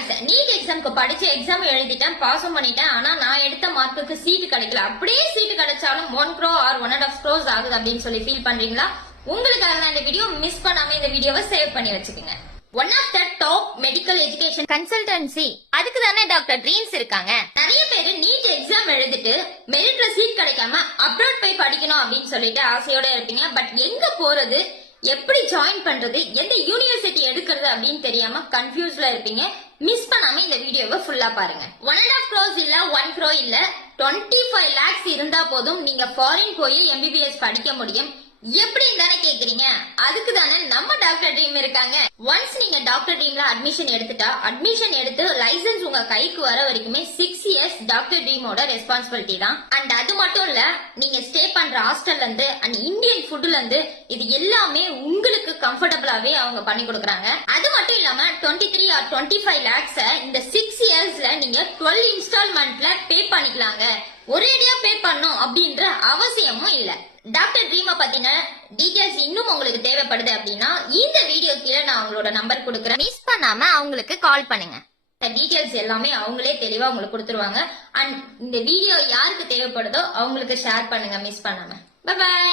Guys, NEET எக்ஸாம்க்கு படிச்ச exam எழுதிட்டேன், பாஸும் பண்ணிட்டேன். ஆனா நான் எடுத்த மார்க்குக்கு சீட்டு கிடைக்கல. அப்படியே சீட்டு கிடைச்சாலும் 1 crore or 1.5 crores ஆகுது அப்படின்னு சொல்லி ஃபீல் பண்றீங்களா? உங்களுக்காக தான் இந்த வீடியோ. மிஸ் பண்ணாம இந்த வீடியோவை சேவ் பண்ணி வச்சுக்கோங்க. One of the top medical education consultancy, அதுக்கு தானே டாக்டர் ட்ரீம்ஸ் இருக்காங்க. நிறைய பேர் நீட் எக்ஸாம் எழுதிட்டு மெரிட்ல சீட் கிடைக்காம அப்ராட் போய் படிக்கணும் அப்படின்னு சொல்லிட்டு ஆசையோட இருப்பீங்க. பட் எங்க போறது, எப்படி ஜாயின் பண்றது, எந்த யூனிவர்சிட்டி எடுக்கிறது அப்படின்னு தெரியாம கன்ஃபியூஸ்ல இருப்பீங்க. மிஸ் பண்ணாம இந்த வீடியோவை ஃபுல்லா பாருங்க. 1.5 crores இல்ல, 1 crore இல்ல, 25 lakhs இருந்தா போதும் நீங்க ஃபாரின் போய் MBBS படிக்க முடியும். எப்படி தானே கேக்குறீங்க? அதுக்கு தானே நம்ம டாக்டர் ட்ரீம் இருக்காங்க. ஒன்ஸ் நீங்க டாக்டர் ட்ரீம்ல அட்மிஷன் எடுத்துட்டா, அட்மிஷன் எடுத்து லைசன்ஸ் உங்க கைக்கு வர வரைக்குமே 6 years டாக்டர் ட்ரீமோட ரெஸ்பான்சிபிலிட்டி தான். அண்ட் அது மட்டும் இல்ல, நீங்க ஸ்டே பண்ற ஹாஸ்டல்ல இருந்து அண்ட் இந்தியன் ஃபுட்ல இருந்து இது எல்லாமே உங்களுக்கு கம்ஃபர்டபுளாவே அவங்க பண்ணி கொடுக்குறாங்க. அது மட்டும் இல்லாம 23 or 25 lakhs இந்த 6 yearsல நீங்க 12 installmentல பே பண்ணிக்கலாங்க. ஒரேடியா பே பண்ணும் அப்படின்ற அவசியமும் இல்ல. டாக்டர் ட்ரீமை பத்தின டீடைல்ஸ் இன்னும் உங்களுக்கு தேவைப்படுது அப்படின்னா இந்த வீடியோ கீழே நான் அவங்களோட நம்பர் கொடுக்குறேன். மிஸ் பண்ணாம அவங்களுக்கு கால் பண்ணுங்க. டீடைல்ஸ் எல்லாமே அவங்களே தெளிவா உங்களுக்கு கொடுத்துருவாங்க. அண்ட் இந்த வீடியோ யாருக்கு தேவைப்படுதோ அவங்களுக்கு ஷேர் பண்ணுங்க, மிஸ் பண்ணாம. Bye by.